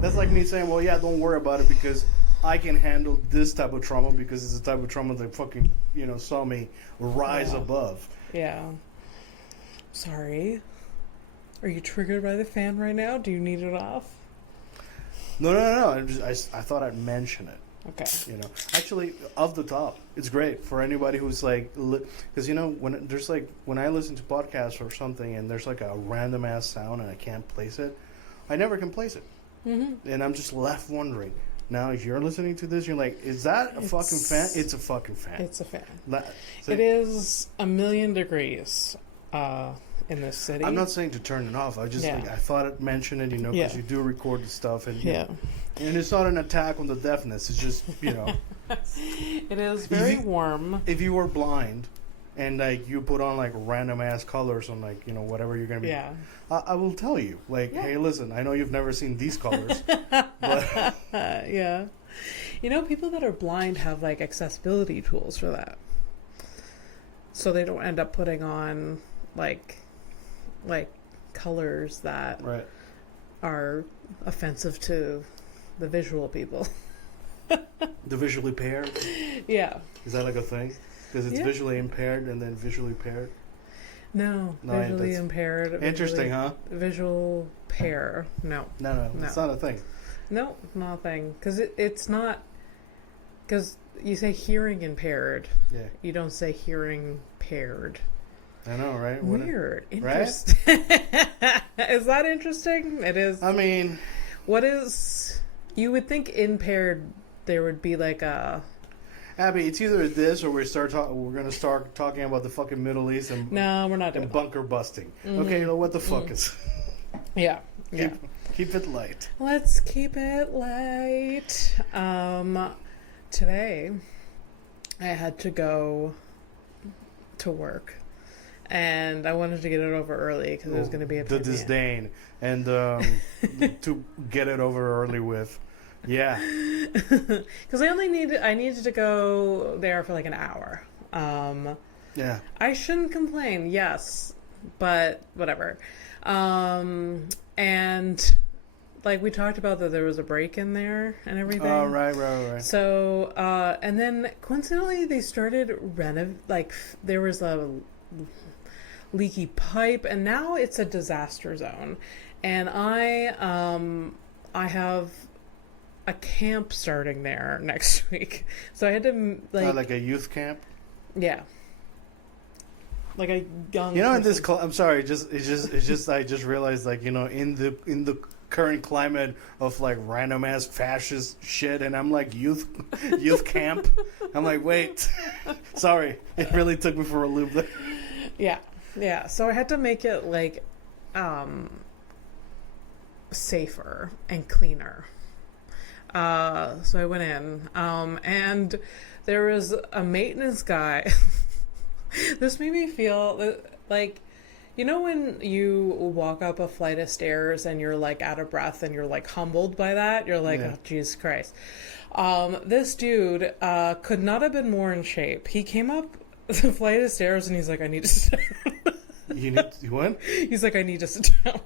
That's like me saying, well, yeah, don't worry about it because I can handle this type of trauma because it's the type of trauma that fucking, saw me rise above. Yeah. Sorry. Are you triggered by the fan right now? Do you need it off? No. I thought I'd mention it. Okay. Actually, off the top, it's great for anybody who's like, because when I listen to podcasts or something and there's like a random ass sound and I can't place it, I never can place it, and I'm just left wondering. Now, if you're listening to this, you're like, is that a fucking fan? It's a fucking fan. It's a fan. It is 1,000,000 degrees in this city. I'm not saying to turn it off. I just I thought I'd mention it, because you do record the stuff, and and it's not an attack on the deafness. It's just It is very warm. If you were blind, and like you put on like random ass colors on like whatever you're gonna be, I will tell you like, hey, listen, I know you've never seen these colors, but people that are blind have like accessibility tools for that, so they don't end up putting on like colors that are offensive to the visual people. The visually impaired? Yeah. Is that like a thing? Because it's visually impaired and then visually paired? No, visually impaired. Interesting, huh? Visual pair. No. No, it's not a thing. No, not a thing. Because it's not... Because you say hearing impaired. Yeah. You don't say hearing paired. I know, right? Weird. Interesting. Right? Is that interesting? It is. I mean... What is... You would think impaired, there would be like a... Abby, it's either this or we're going to start talking about the fucking Middle East and... No, we're not doing bunker busting. Okay, what the fuck is... Yeah. Keep it light. Let's keep it light. Today, I had to go to work. And I wanted to get it over early because it was going to be a the disdain and to get it over early with, because I needed to go there for like an hour. I shouldn't complain, yes, but whatever. And like we talked about that there was a break in there and everything. Oh, right. So and then coincidentally they started there was a leaky pipe, and now it's a disaster zone. And I have a camp starting there next week, so I had to like a youth camp. Yeah, like a young. In this, I'm sorry, it's just I just realized in the current climate of like random ass fascist shit, and I'm like youth camp. I'm like, wait, sorry, it really took me for a loop there. Yeah, so I had to make it like safer and cleaner. So I went in, and there was a maintenance guy. This made me feel like, when you walk up a flight of stairs and you're like out of breath and you're like humbled by that, you're like, oh, Jesus Christ. This dude could not have been more in shape. He came up the flight of stairs and he's like, I need to sit down. You what? He's like, I need to sit down.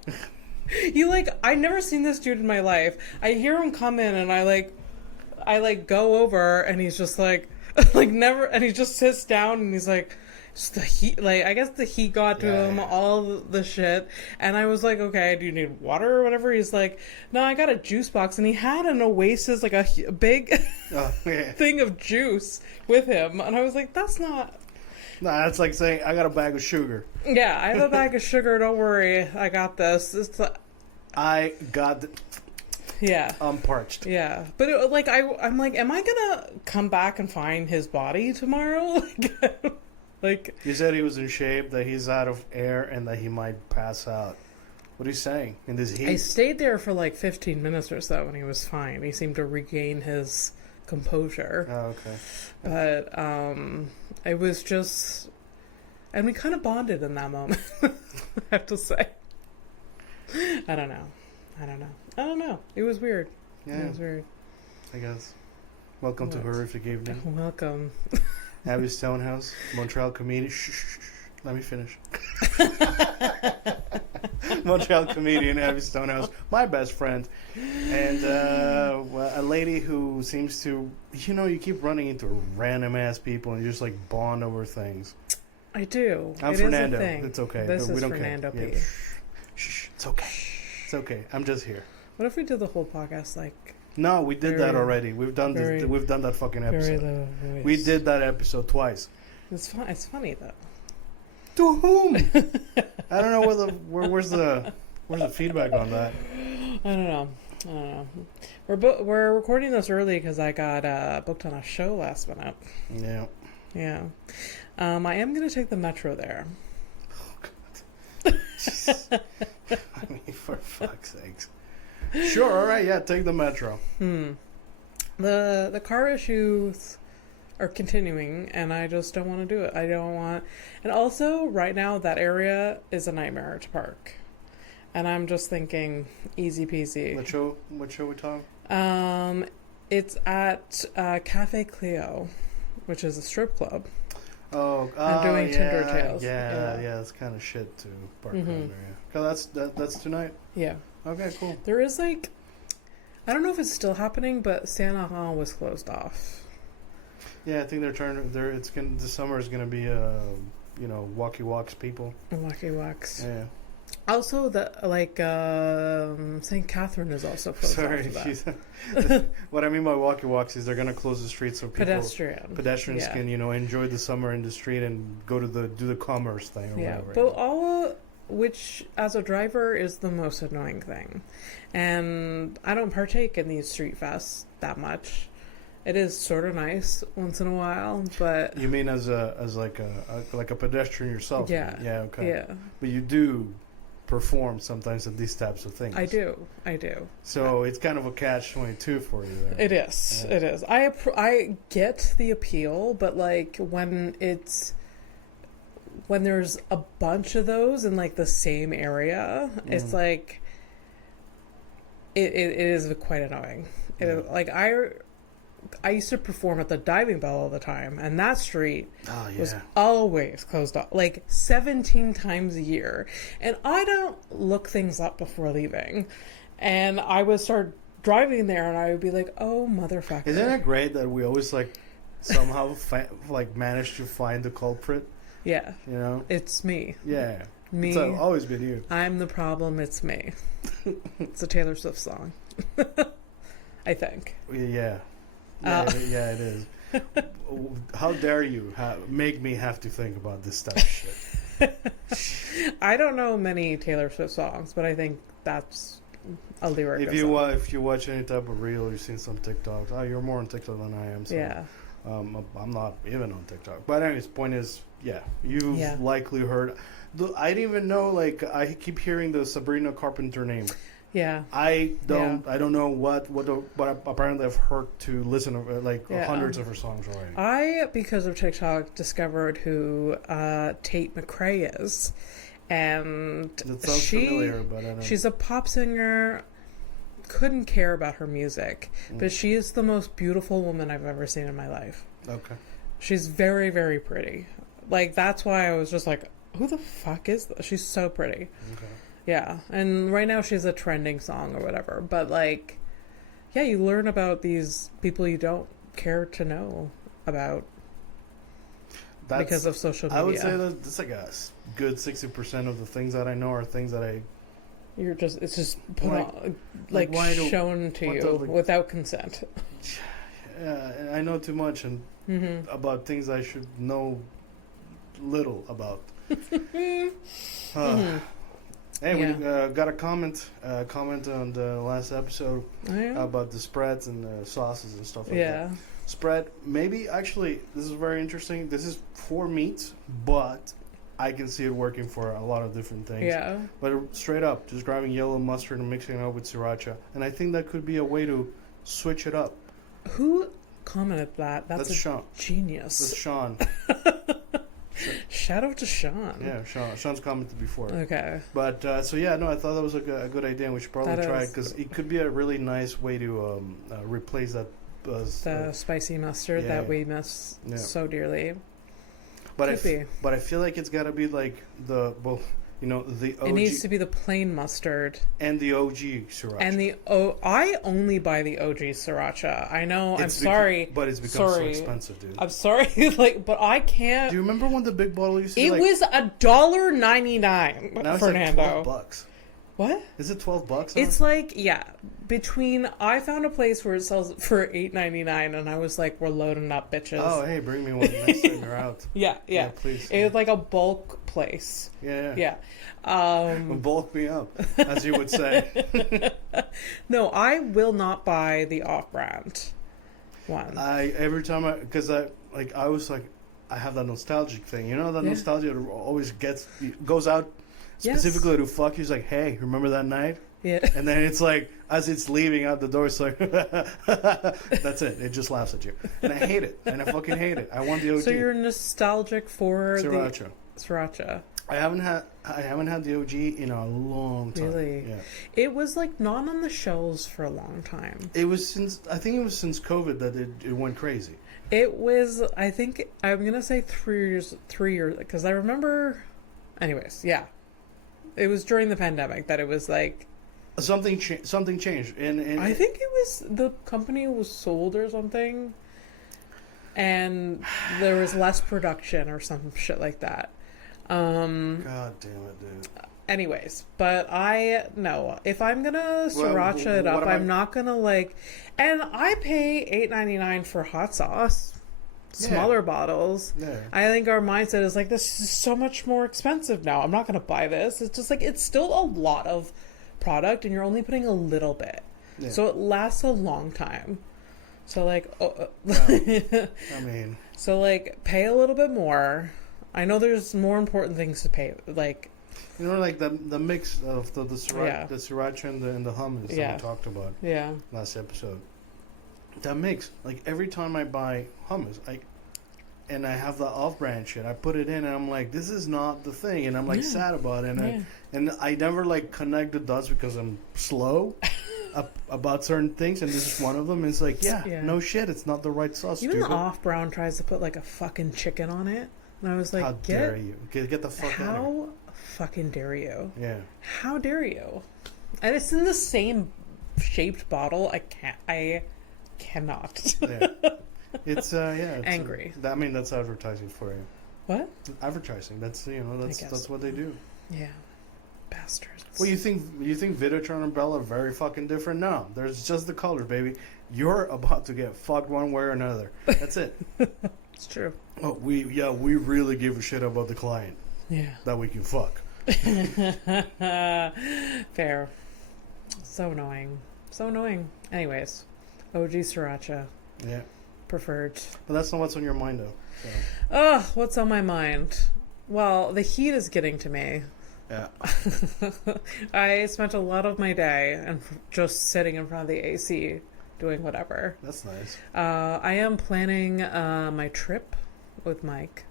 I've never seen this dude in my life. I hear him come in and I go over and he's just like never, and he just sits down and he's like, just the heat, I guess the heat got to him, all the shit. And I was like, okay, do you need water or whatever? He's like, no, I got a juice box. And he had an Oasis, like a big thing of juice with him. And I was like, that's not... Nah, that's like saying, I got a bag of sugar. Yeah, I have a bag of sugar. Don't worry. I got this. I got... Yeah. I'm parched. Yeah. But I'm like, am I going to come back and find his body tomorrow? You said he was in shape, that he's out of air, and that he might pass out. What are you saying? In this heat? I stayed there for 15 minutes or so, and he was fine. He seemed to regain his composure. Oh, okay. But it was just... And we kind of bonded in that moment, I have to say. I don't know. It was weird. Yeah. It was weird. I guess. Welcome to Horrific Evening. Welcome. Abby's Townhouse, Montreal comedian. Shh. Let me finish. Montreal comedian Abby Stonehouse, my best friend, and a lady who seems to, you keep running into random ass people and you just like bond over things. I do. I'm It Fernando. Is a thing. It's okay. This we is don't Fernando care. P. Yeah. Shh. It's okay. It's okay. I'm just here. What if we did the whole podcast like No, we did that already. We've done very- this. We've done that fucking very episode. low voice? We did that episode twice. It's fun. It's funny though. To whom? I don't know where's the feedback on that. I don't know. We're recording this early because I got booked on a show last minute. Yeah. Yeah. I am gonna take the metro there. Oh God. I mean, for fuck's sakes. Sure. All right. Yeah. Take the metro. The car issues are continuing, and I just don't want to do it. I don't want. And also, right now, that area is a nightmare to park. And I'm just thinking, easy peasy. What show we talking? It's at Cafe Cleo, which is a strip club. Oh, I'm doing yeah, Tinder Tales. Yeah, that's kind of shit to park around there. Yeah. 'Cause that's tonight. Yeah. Okay, cool. There is like, I don't know if it's still happening, but Saint Laurent was closed off. Yeah, I think this summer is gonna be walkie walks people. Wacky Wax. Yeah. Also, St. Catherine is also closed Sorry, off. what I mean by walkie walks is they're gonna close the streets so people pedestrians yeah. can enjoy the summer in the street and go to do the commerce thing or whatever. But which as a driver is the most annoying thing, and I don't partake in these street fests that much. It is sort of nice once in a while, but you mean as like a pedestrian yourself? Yeah. Yeah. Okay. Yeah. But you do perform sometimes at these types of things. I do. So it's kind of a catch-22 for you there. It is. Yeah. It is. I get the appeal, but like when there's a bunch of those in like the same area, it's like it is quite annoying. It is, like I used to perform at the Diving Bell all the time, and that street was always closed off, like 17 times a year. And I don't look things up before leaving. And I would start driving there, and I would be like, oh, motherfucker. Isn't it great that we always, like, somehow, manage to find the culprit? Yeah. You know? It's me. Yeah. Me. It's always been you. I'm the problem, it's me. It's a Taylor Swift song. I think. Yeah. Yeah, it is. How dare you make me have to think about this type of shit? I don't know many Taylor Swift songs, but I think that's a lyric. If you watch any type of reel, you've seen some TikToks. Oh, you're more on TikTok than I am. So, yeah. I'm not even on TikTok. But anyways, point is, you've likely heard. I didn't even know. Like, I keep hearing the Sabrina Carpenter name. Yeah. I don't know what apparently I've heard to listen to hundreds of her songs already. I, because of TikTok, discovered who Tate McRae is, and that sounds familiar, but I don't. She's a pop singer. Couldn't care about her music, but she is the most beautiful woman I've ever seen in my life. Okay. She's very, very pretty. Like, that's why I was just like, who the fuck is this? She's so pretty. Okay. Yeah, and right now she's a trending song or whatever. But, like, yeah, you learn about these people you don't care to know about because of social media. I would say that it's like a good 60% of the things that I know are things that it's just put on, shown to you without consent. Yeah, I know too much and about things I should know little about. Hey, we got a comment on the last episode about the spreads and sauces and stuff like that. Spread, maybe, actually, this is very interesting. This is for meats, but I can see it working for a lot of different things. Yeah. But straight up, just grabbing yellow mustard and mixing it up with sriracha. And I think that could be a way to switch it up. Who commented that? That's Sean. Genius. That's Sean. Shout out to Sean. Yeah, Sean's commented before. Okay. But, I thought that was a good idea, and we should probably try it, because it could be a really nice way to replace that the spicy mustard that we miss so dearly. But I feel like it's got to be like You know, the OG It needs to be the plain mustard. and the OG Sriracha. And I only buy the OG Sriracha. I know. I'm It's sorry, but it's become so sorry. expensive, dude. I'm sorry, but I can't. Do you remember when the big bottle used to be It like... was $1.99, now it's Fernando. like $12. What? Is it $12? It's like, yeah, I found a place where it sells for $8.99, and I was like, we're loading up, bitches. Oh, hey, bring me one next time you're out. Yeah. Please. It was like a bulk place. Yeah. Yeah. Bulk me up, as you would say. No, I will not buy the off-brand one. Every time I was like, I have that nostalgic thing. You know, that nostalgia always goes out specifically to fuck you. It's like, hey, remember that night? Yeah. And then it's like, as it's leaving out the door, it's like, that's it. It just laughs at you. And I hate it. And I fucking hate it. I want the OG. So you're nostalgic for Sriracha. the Sriracha. I haven't had the OG in a long time. Really? Yeah. It was like not on the shelves for a long time. I think it was since COVID that it went crazy. It was, I think, I'm going to say 3 years, because I remember, anyways, yeah. It was during the pandemic that it was like... Something changed. And I think it was, the company was sold or something, and there was less production or some shit like that. God damn it, dude. Anyways, but if I'm gonna Sriracha it up, I'm not gonna like, and I pay $8.99 for hot sauce, smaller bottles. Yeah. I think our mindset is like, this is so much more expensive now. I'm not gonna buy this. It's just like, it's still a lot of product, and you're only putting a little bit, so it lasts a long time. So like, I mean, so like, pay a little bit more. I know there's more important things to pay, like. you know, like the mix of the sriracha and the hummus that we talked about last episode. That mix, like every time I buy hummus, and I have the off-brand shit, I put it in, and I'm like, this is not the thing, and I'm like sad about it, and I never like connect the dots because I'm slow about certain things, and this is one of them. It's like, no shit, it's not the right sauce. Even the off-brown tries to put like a fucking chicken on it. And I was like, how dare you? Get the fuck out of here. How fucking dare you? Yeah. How dare you? And it's in the same shaped bottle. I cannot. Yeah. It's angry. I mean, that's advertising for you. What? Advertising. That's that's what they do. Yeah. Bastards. Well, you think Viditron and Bella are very fucking different? No, there's just the colors, baby. You're about to get fucked one way or another. That's it. It's true. Oh, we really give a shit about the client. Yeah. That we can fuck. Fair. So annoying. Anyways, OG Sriracha. Yeah. Preferred. But that's not what's on your mind, though. So. Ugh, what's on my mind? Well, the heat is getting to me. Yeah. I spent a lot of my day and just sitting in front of the AC doing whatever. That's nice. I am planning my trip with Mike.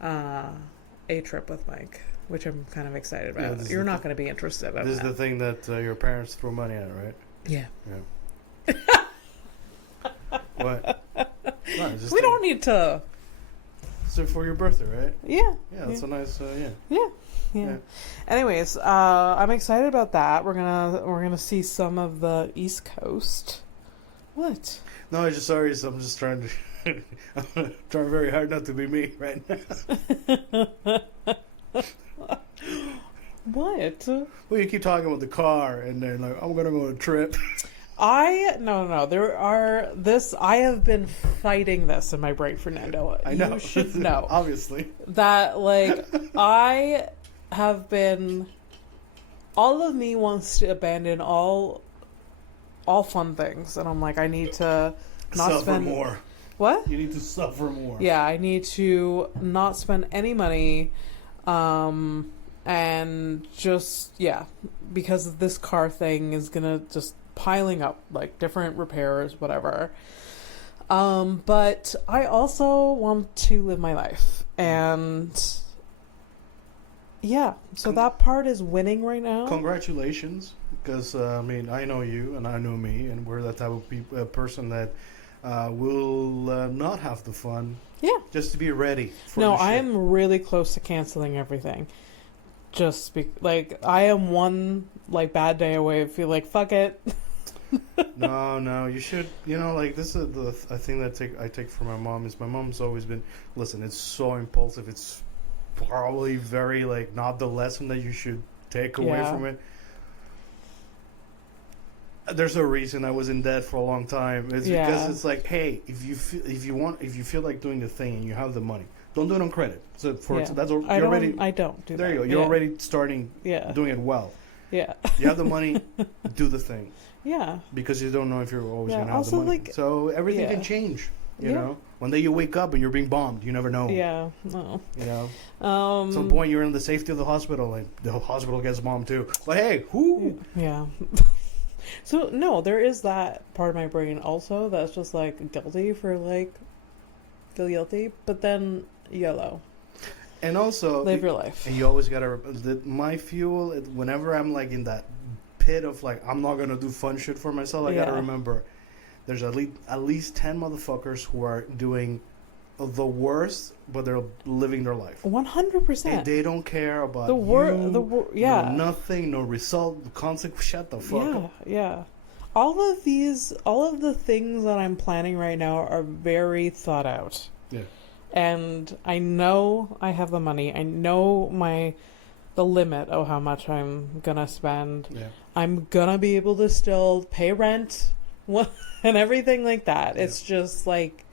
A trip with Mike, which I'm kind of excited about. Yeah, You're not going to be interested in This that. is the thing that your parents throw money at, right? Yeah. What? No, We don't need to. So for your birthday, right? Yeah. Yeah, that's a nice. Yeah. Anyways, I'm excited about that. We're gonna see some of the East Coast. What? No, I'm just sorry. So I'm just trying to. I'm trying very hard not to be me right now. What? Well, you keep talking about the car, and then like, I'm gonna go on a trip. No. I have been fighting this in my brain, Fernando. I know. You should know. Obviously. That, like, I have been... All of me wants to abandon all fun things. And I'm like, I need to not suffer spend... more. What? You need to suffer more. Yeah, I need to not spend any money. And just, because this car thing is gonna just piling up, like different repairs, whatever. But I also want to live my life, and so that part is winning right now. Congratulations, because I mean, I know you and I know me, and we're that type of person that will not have the fun. Yeah, just to be ready. No, I am really close to canceling everything. like I am one like bad day away. I feel like fuck it. No, you should. You know, like this is a thing that I take from my mom is my mom's always been. Listen, it's so impulsive. It's probably very like not the lesson that you should take away from it. There's a reason I was in debt for a long time. It's because it's like, hey, if you feel like doing the thing and you have the money, don't do it on credit. So I don't do that. There you go. You're already starting doing it well. Yeah. You have the money, do the thing. Yeah. Because you don't know if you're always going to have also, the money. like, so everything can change. You know? One day you wake up and you're being bombed. You never know. Yeah. No. You know? At some point you're in the safety of the hospital and the hospital gets bombed too. But hey, who? Yeah. So, no, there is that part of my brain also that's just, like, guilty for, like, feel guilty. But then, YOLO. And also... live your life. And you always gotta... my fuel, whenever I'm, like, in that pit of, like, I'm not gonna do fun shit for myself, I gotta remember there's at least 10 motherfuckers who are doing the worst, but they're living their life 100%. and they don't care about no nothing, no result, consequence. Shut the fuck up. All of the things that I'm planning right now are very thought out, and I know I have the money. I know the limit of how much I'm gonna spend. I'm gonna be able to still pay rent and everything like that. It's just like,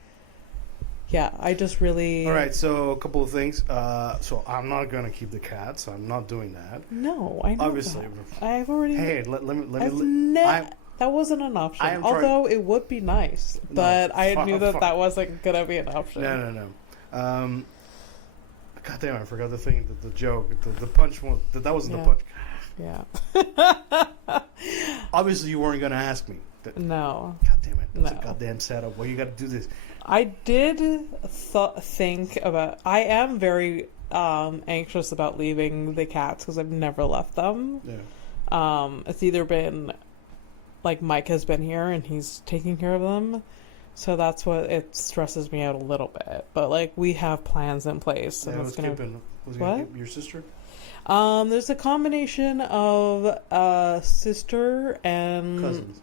I just really... All right, so a couple of things. So I'm not going to keep the cats. I'm not doing that. No, I know. Obviously. That. I've already... Hey, let me... that wasn't an option. Although it would be nice. But I knew that wasn't going to be an option. No. God damn, I forgot the thing, the joke, the punch one. That wasn't the punch. Yeah. Obviously, you weren't going to ask me. No. God damn it. That's a goddamn setup. Why you got to do this? I did think about... I am very anxious about leaving the cats because I've never left them. Yeah. It's either been... like, Mike has been here and he's taking care of them. So that's what it stresses me out a little bit. But, like, we have plans in place. And who's keeping your sister? There's a combination of sister and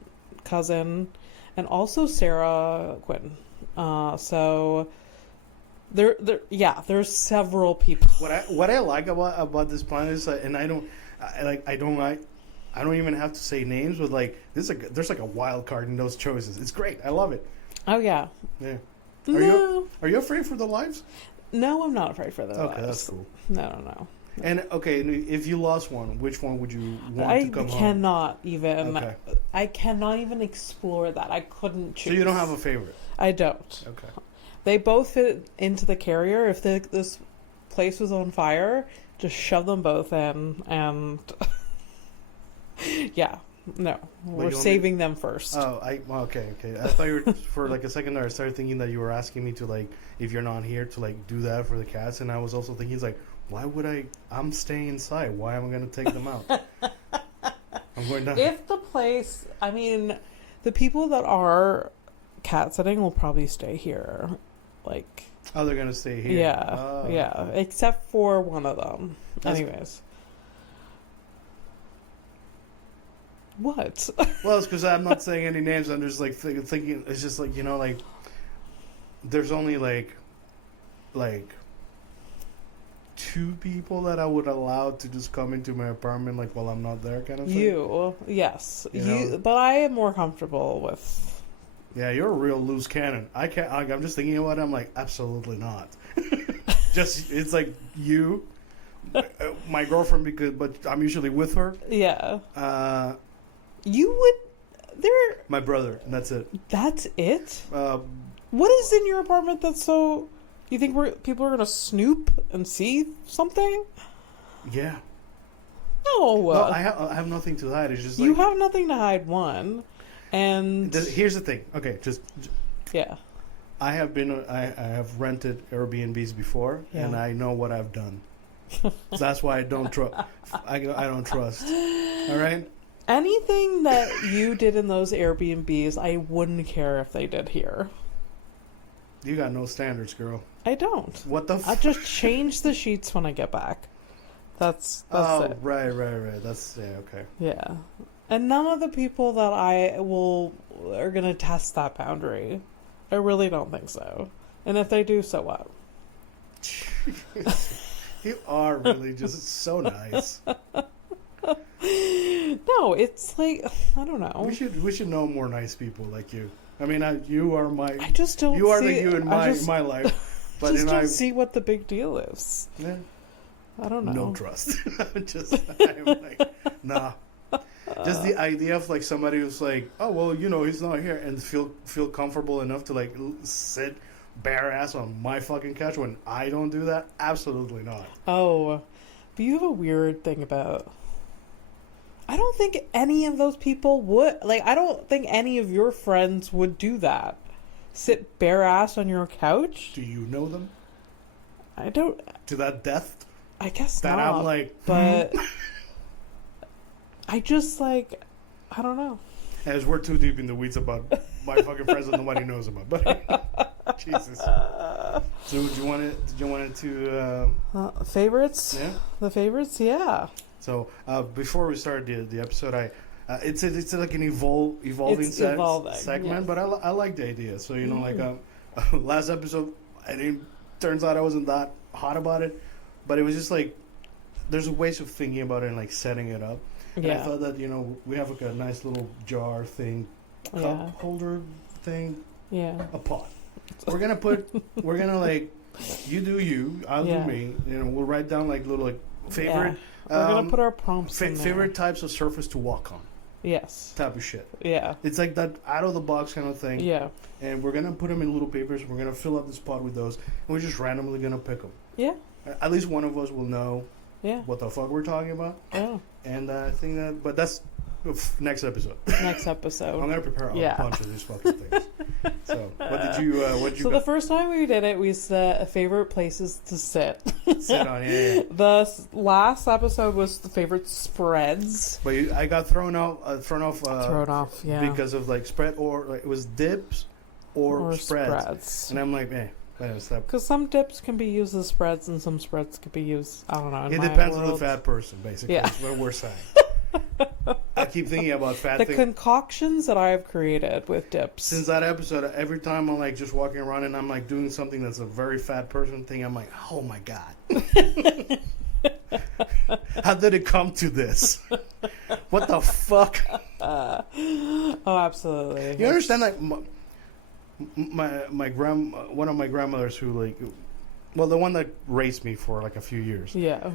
cousin and also Sarah Quinn. So there's several people. What I like about this plan is, and I don't even have to say names, but like there's like a wild card in those choices. It's great. I love it. Oh yeah. Yeah. Are No. you afraid for the lives? No, I'm not afraid for the lives. Okay, that's cool. No. And okay, if you lost one, which one would you want to come home? I cannot even explore that. I couldn't choose. So you don't have a favorite? I don't. Okay. They both fit into the carrier. If this place was on fire, just shove them both in and no, we're saving them first. Oh, okay. I thought you were, for like a second there, I started thinking that you were asking me to, like, if you're not here, to like do that for the cats, and I was also thinking, like, why would I'm staying inside. Why am I going to take them out? I'm going down. If the place, I mean, the people that are cat sitting will probably stay here. Like, they're going to stay here. Yeah. Except for one of them. Anyways. What? Well, it's because I'm not saying any names. I'm just like thinking. It's just like, like there's only like 2 people that I would allow to just come into my apartment, like, while I'm not there, kind of thing. Yes, but I am more comfortable with. Yeah, you're a real loose cannon. I can't. I'm just thinking about it. I'm like, absolutely not. Just it's like you, my girlfriend, but I'm usually with her. Yeah. You would. My brother, and that's it. That's it? What is in your apartment that's so... You think people are going to snoop and see something? Yeah. No. I have nothing to hide. It's just like... You have nothing to hide, one. And... Here's the thing. Okay, Yeah. I have rented Airbnbs before, and I know what I've done. So that's why I don't trust. I don't trust. All right? Anything that you did in those Airbnbs, I wouldn't care if they did here. You got no standards, girl. I don't. What the I just change the sheets when I get back. That's Oh, it. right. That's okay. Yeah. And none of the people that are gonna test that boundary. I really don't think so. And if they do, so what? You are really just so nice. No, it's like, I don't know. We should know more nice people like you. I mean, you are my. I just don't. You are see, the you in my life. But just don't I see what the big deal is. yeah, I don't know. no trust. I'm like, nah. Just the idea of like somebody who's like, oh well, he's not here, and feel comfortable enough to like sit bare ass on my fucking couch when I don't do that. Absolutely not. Oh, but you have a weird thing about. I don't think any of those people would. Like, I don't think any of your friends would do that. Sit bare ass on your couch? Do you know them? I don't. To that depth? I guess that not. I'm like, but I just like, I don't know. As we're too deep in the weeds about my fucking friends that nobody knows about. But Jesus. So did you want it to favorites? Yeah. The favorites, yeah. So before we start the episode, it's like an evolving segment, yes. but I like the idea. So like last episode, turns out I wasn't that hot about it, but it was just like there's ways of thinking about it and like setting it up. And I thought that we have like a nice little jar thing, cup holder thing, a pot. We're gonna like you do you, I'll do me. We'll write down like little like favorite. Yeah. We're gonna put our prompts in there. Favorite types of surface to walk on. Yes. Type of shit. Yeah. It's like that out of the box kind of thing. Yeah. And we're gonna put them in little papers. We're gonna fill up this pot with those, and we're just randomly gonna pick them. Yeah. At least one of us will know. Yeah. What the fuck we're talking about. Yeah. And I think that, but that's next episode. Next episode. I'm gonna prepare a bunch of these fucking things. So, what did you? So the first time we did it, we said favorite places to sit. Sit on, yeah. The last episode was the favorite spreads. But I got thrown off. Yeah. Because of like spread or like it was dips or spreads. And I'm like, because some dips can be used as spreads and some spreads can be used. I don't know. It depends on the fat person, basically. Yeah. That's what we're saying. I keep thinking about fat things. Concoctions that I have created with dips. Since that episode, every time I'm like just walking around and I'm like doing something that's a very fat person thing, I'm like, oh my God. How did it come to this? What the fuck? Oh, absolutely. You understand that one of my grandmothers who like, well, the one that raised me for like a few years. Yeah.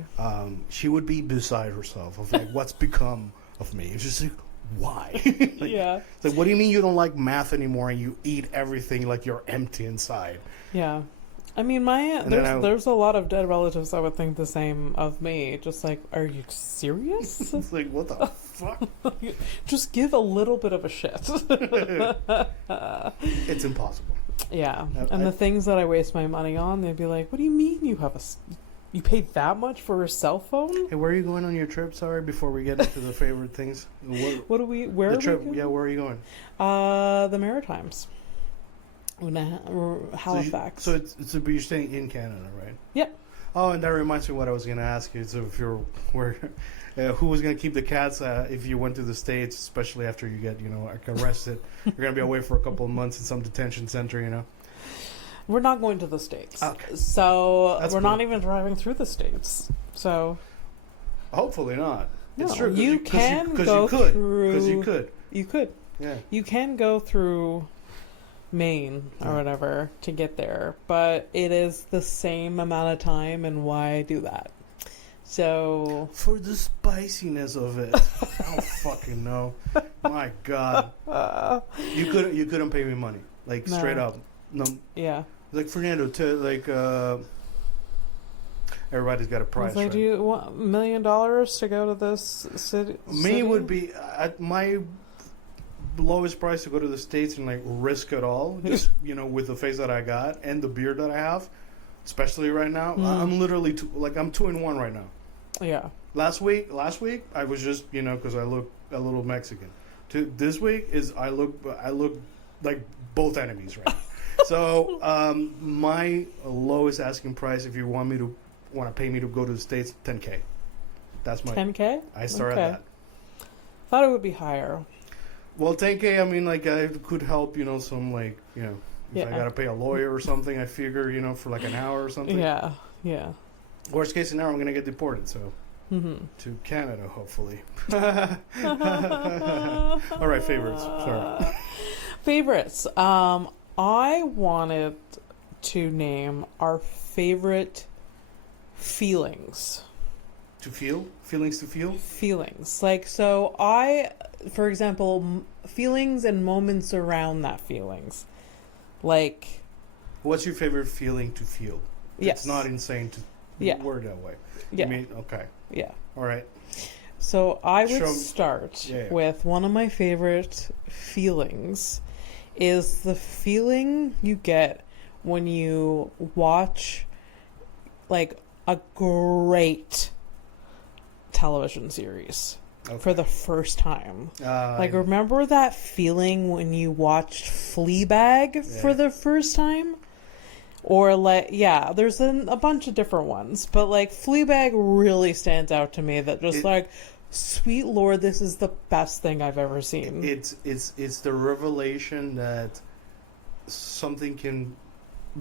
She would be beside herself of like what's become of me. It's just like, why? Yeah. It's like, what do you mean you don't like math anymore and you eat everything like you're empty inside? Yeah. I mean, there's a lot of dead relatives that would think the same of me. Just like, are you serious? It's like, what the fuck? Just give a little bit of a shit. It's impossible. Yeah. And the things that I waste my money on, they'd be like, what do you mean you paid that much for a cell phone? Hey, where are you going on your trip? Sorry, before we get into the favorite things. Where are we going? Yeah, where are you going? The Maritimes. Halifax. So you're staying in Canada, right? Yep. Oh, and that reminds me of what I was going to ask you. So if who was going to keep the cats if you went to the States, especially after you get, like arrested? You're going to be away for a couple of months in some detention center, We're not going to the States. Okay. So we're not even driving through the States. So hopefully not. No, it's true. You can go through. Because you could. You could. Yeah. You can go through Maine or whatever to get there, but it is the same amount of time, and why do that? So for the spiciness of it. I don't fucking know. My God. You couldn't pay me money. Like straight up. No. Yeah. Like Fernando everybody's got a price. Like, right? do you want $1 million to go to this city? Me would be at my lowest price to go to the States and like risk it all, just with the face that I got and the beard that I have, especially right now. I'm literally I'm 2 in 1 right now. Yeah. Last week I was just because I look a little Mexican. This week is I look like both enemies right now. So my lowest asking price, if you want to pay me to go to the States, $10K. That's my 10K? I started Okay. that. Thought it would be higher. Well, 10K. I mean, like I could help. Some like if Yeah. I gotta pay a lawyer or something, I figure for like an hour or something. Yeah. Yeah. Worst case scenario, I'm gonna get deported. So. Mm-hmm. To Canada, hopefully. All right, favorites. Sorry. Favorites. I wanted to name our favorite feelings. To feel? Feelings to feel? Feelings. For example, feelings and moments around that feelings. Like, What's your favorite feeling to feel? yes. It's not insane to word that way. Yeah. I mean, okay. Yeah. All right. So I would start Yeah. with one of my favorite feelings is the feeling you get when you watch like a great television series for the first time. Remember that feeling when you watched Fleabag for the first time? Or there's a bunch of different ones, but Fleabag really stands out to me. That just sweet Lord, this is the best thing I've ever seen. It's the revelation that something can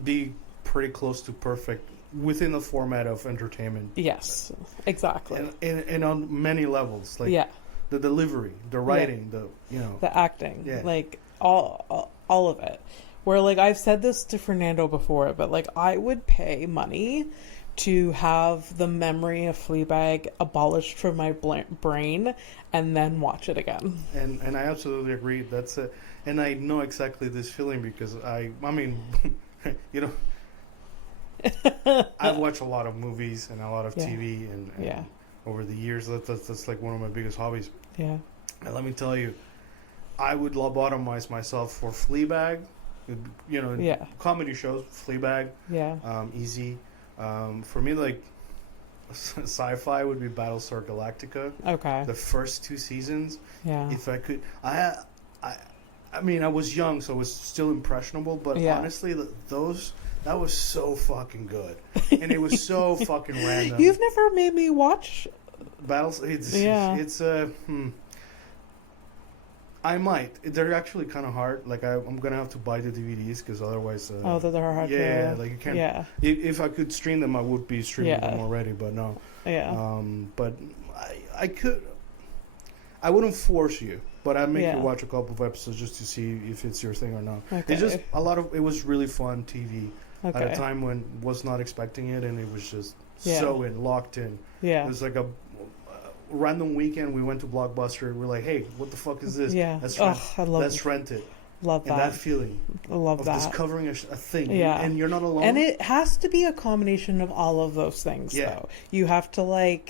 be pretty close to perfect within the format of entertainment. Yes, exactly. And on many levels, the delivery, the writing, the acting, all of it. Where I've said this to Fernando before, but I would pay money to have the memory of Fleabag abolished from my brain and then watch it again. And I absolutely agree. That's it. And I know exactly this feeling because I mean, I've watched a lot of movies and a lot of TV and over the years. That's like one of my biggest hobbies. Yeah. And let me tell you, I would lobotomize myself for Fleabag. Comedy shows, Fleabag, Easy. For me, sci-fi would be Battlestar Galactica. Okay. The first 2 seasons. Yeah. If I could, I mean, I was young, so it was still impressionable. But honestly, that was so fucking good, and it was so fucking random. You've never made me watch I might. They're actually kind of hard. I'm gonna have to buy the DVDs because otherwise. They're hard. Yeah, you can't. Yeah. If I could stream them, I would be streaming them already. But no. Yeah. But I could. I wouldn't force you, but I'd make you watch a couple of episodes just to see if it's your thing or not. Okay. It's just it was really fun TV at a time when was not expecting it, and it was just so locked in. Yeah. It was like a random weekend. We went to Blockbuster. We're like, hey, what the fuck is this? Yeah. Let's rent it. Love that. And that feeling. I love of that. Discovering a thing. Yeah. And you're not alone. And it has to be a combination of all of those things, though. You have to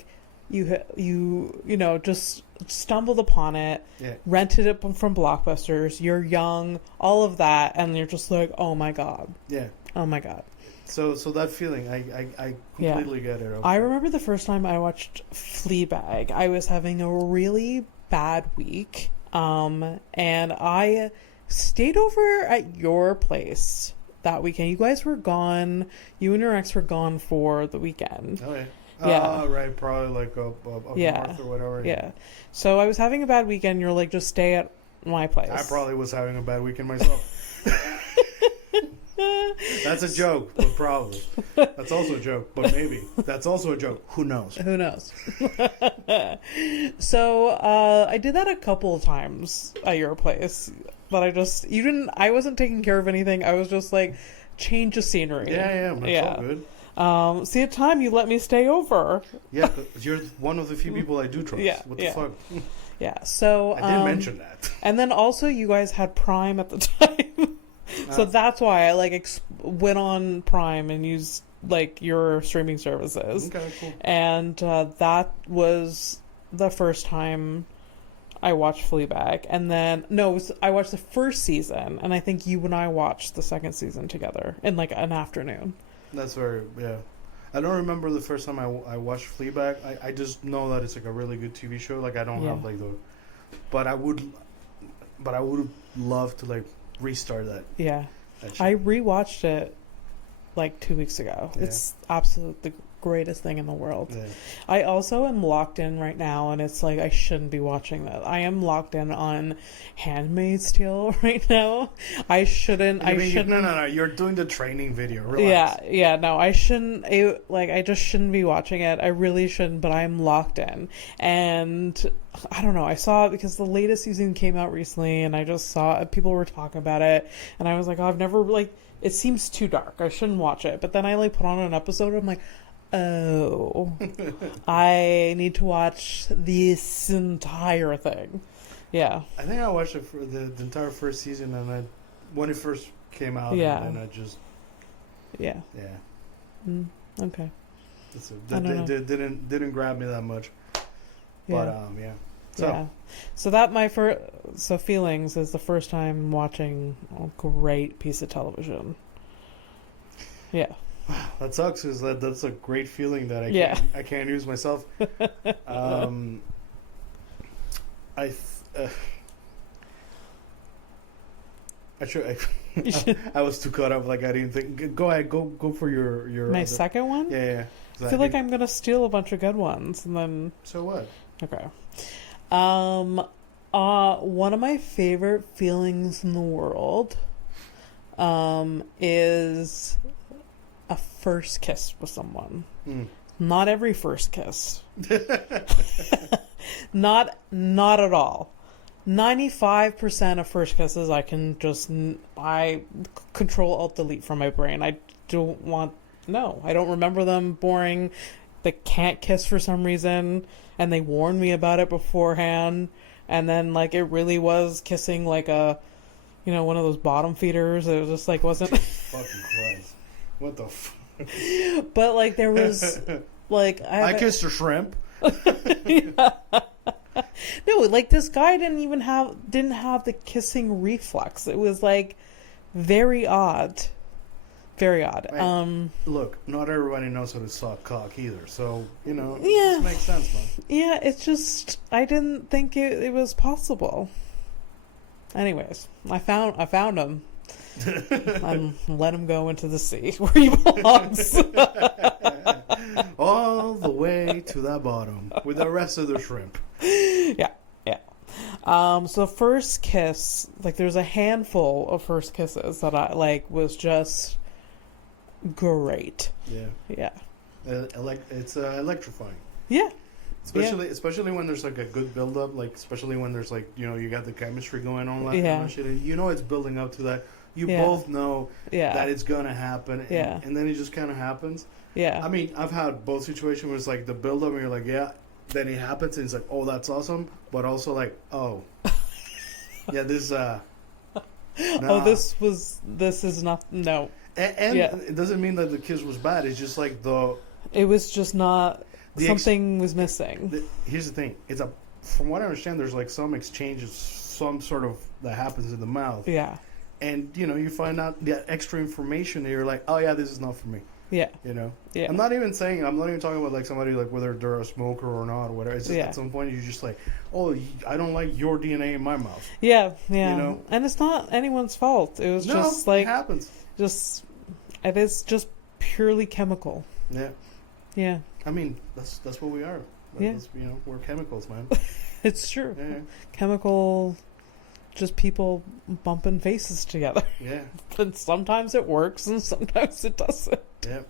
just stumbled upon it, rented it from Blockbusters. You're young, all of that, and you're just like, oh my god. Yeah. Oh my god. So that feeling, I completely get it. Okay. I remember the first time I watched Fleabag. I was having a really bad week, and I stayed over at your place that weekend. You guys were gone. You and your ex were gone for the weekend. Oh, yeah. Yeah. Right. Probably up north or whatever. Yeah. So I was having a bad weekend. You're like, just stay at my place. I probably was having a bad weekend myself. That's a joke, but probably. That's also a joke, but maybe. That's also a joke. Who knows? Who knows? So I did that a couple of times at your place, but I wasn't taking care of anything. I was just like, change of scenery. Yeah, that's all good. See, at time you let me stay over. Yeah, you're one of the few people I do trust. Yeah, what the fuck? Yeah, so I didn't mention that. And then also you guys had Prime at the time. So that's why I went on Prime and used your streaming services. Okay, cool. And that was the first time I watched Fleabag. And then I watched the first season, and I think you and I watched the second season together in an afternoon. That's I don't remember the first time I watched Fleabag. I just know that it's a really good TV show. I don't have but I would love to restart that. Yeah. That show. I rewatched it 2 weeks ago. Yeah. It's absolutely greatest thing in the world. Yeah. I also am locked in right now, and it's like I shouldn't be watching that. I am locked in on Handmaid's Tale right now. I shouldn't. No. You're doing the training video. Relax. Yeah. No, I shouldn't. I just shouldn't be watching it. I really shouldn't. But I'm locked in, and I don't know. I saw it because the latest season came out recently, and I just saw people were talking about it, and I was like, oh, I've never It seems too dark. I shouldn't watch it. But then I put on an episode. And I'm like, oh, I need to watch this entire thing. Yeah. I think I watched it for the entire first season, and when it first came out, and I just yeah. Okay. Didn't grab me that much. But yeah. So Feelings is the first time watching a great piece of television. Yeah. That sucks because that's a great feeling that I can't use myself. I was too caught up. I didn't think. Go ahead. Go for your. My second one. Yeah. I feel like I'm gonna steal a bunch of good ones, and then. So what? Okay. One of my favorite feelings in the world, is a first kiss with someone. Not every first kiss. Not at all. 95% of first kisses I control alt delete from my brain. I don't remember them. Boring. They can't kiss for some reason, and they warned me about it beforehand, and then it really was kissing one of those bottom feeders. It was just wasn't fucking Christ. What the but there was I kissed a shrimp. No, this guy didn't have the kissing reflex. It was very odd. Very odd. Right. Look, not everybody knows how to suck cock either, so it makes sense, man. Yeah, it's just I didn't think it was possible. Anyways, I found him. And let him go into the sea where he belongs. All the way to the bottom with the rest of the shrimp. Yeah. So first kiss, there's a handful of first kisses that I was just great. Yeah. It's electrifying. Yeah. Especially when there's a good build up, especially when there's you got the chemistry going on, shit. It's building up to that. You both know that it's gonna happen, and then it just kind of happens. Yeah. I mean, I've had both situations where it's the build up, and you're then it happens, and it's oh, that's awesome, but also oh, yeah, this nah. Oh, this is not no. And it doesn't mean that the kiss was bad. It's just it was just not something was missing. Here's the thing: from what I understand, there's some exchange of some sort of that happens in the mouth. Yeah. And you find out the extra information, and you're oh yeah, this is not for me. Yeah. Yeah. I'm not even talking about somebody whether they're a smoker or not or whatever. It's just at some point you're just oh, I don't like your DNA in my mouth. Yeah. And it's not anyone's fault. It was just it happens. It is just purely chemical. Yeah. Yeah. I mean, that's what we are. We're chemicals, man. It's true. Yeah. Chemical. Just people bumping faces together. Yeah. And sometimes it works and sometimes it doesn't. Yeah.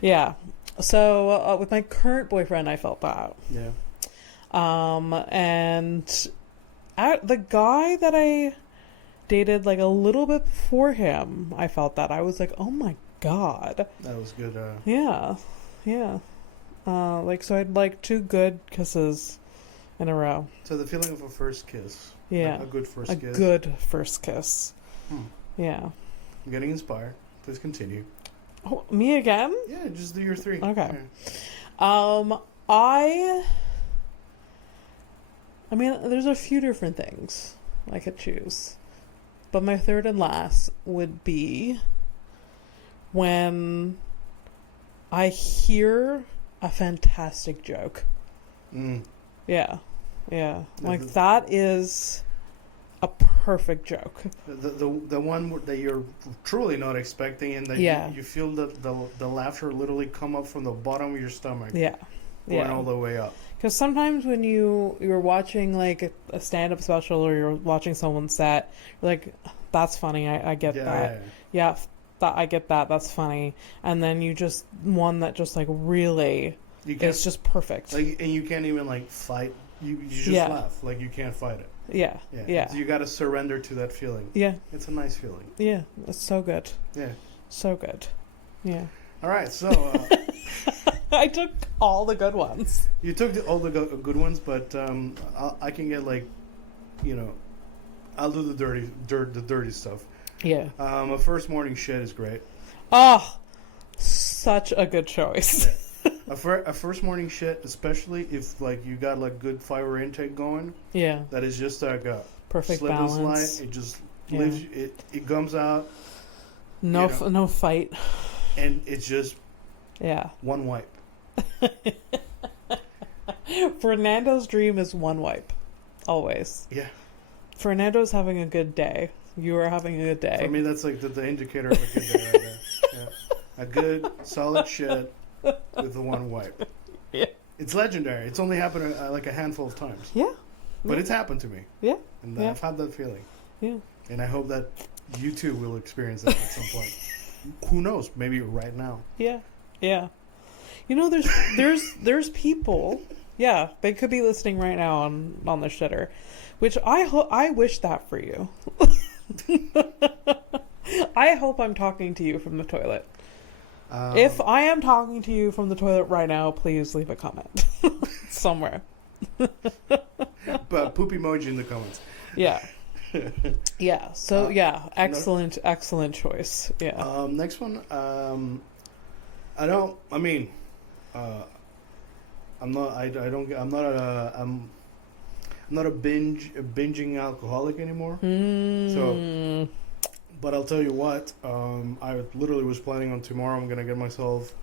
Yeah. So with my current boyfriend, I felt that. Yeah. And the guy that I dated a little bit before him, I felt that. I was oh my God. That was good. Yeah. So I had 2 good kisses in a row. So the feeling of a first kiss. Yeah. A good first kiss. A good first kiss. Yeah. I'm getting inspired. Please continue. Oh, me again? Yeah, just do your 3. Okay. Yeah. I mean, there's a few different things I could choose. But my third and last would be when I hear a fantastic joke. Yeah. That is a perfect joke. The one that you're truly not expecting, and that you feel the laughter literally come up from the bottom of your stomach. Yeah. Going all the way up. Because sometimes when you're watching like a stand-up special or you're watching someone's set, you're like, that's funny. I get that. Yeah. I get that. That's funny. And then you just one that just like really is just perfect. Like, and you can't even like fight. You just laugh. Like you can't fight it. Yeah. So you got to surrender to that feeling. Yeah. It's a nice feeling. Yeah. It's so good. Yeah. So good. Yeah. All right. So. I took all the good ones. You took all the good ones, but I can get like, I'll do the dirty stuff. Yeah. A first morning shit is great. Oh, such a good choice. Yeah. A first morning shit, especially if like you got like good fiber intake going. Yeah. That is just like a perfect slipless balance. line. It just lives. It comes out. No fight. And it's just one wipe. Fernando's dream is one wipe, always. Yeah. Fernando's having a good day. You are having a good day. For me, that's like the indicator of a good day right there. Yeah. A good, solid shit with the one wipe. Yeah. It's legendary. It's only happened like a handful of times. Yeah. But it's happened to me. Yeah. And I've had that feeling. Yeah. And I hope that you too will experience that at some point. Who knows? Maybe right now. Yeah. Yeah. There's people. Yeah, they could be listening right now on the shitter, which I wish that for you. I hope I'm talking to you from the toilet. If I am talking to you from the toilet right now, please leave a comment somewhere. But poop emoji in the comments. Yeah. Yeah. So excellent choice. Yeah. Next one. I'm not a binging alcoholic anymore. So, but I'll tell you what. I literally was planning on tomorrow. I'm gonna get myself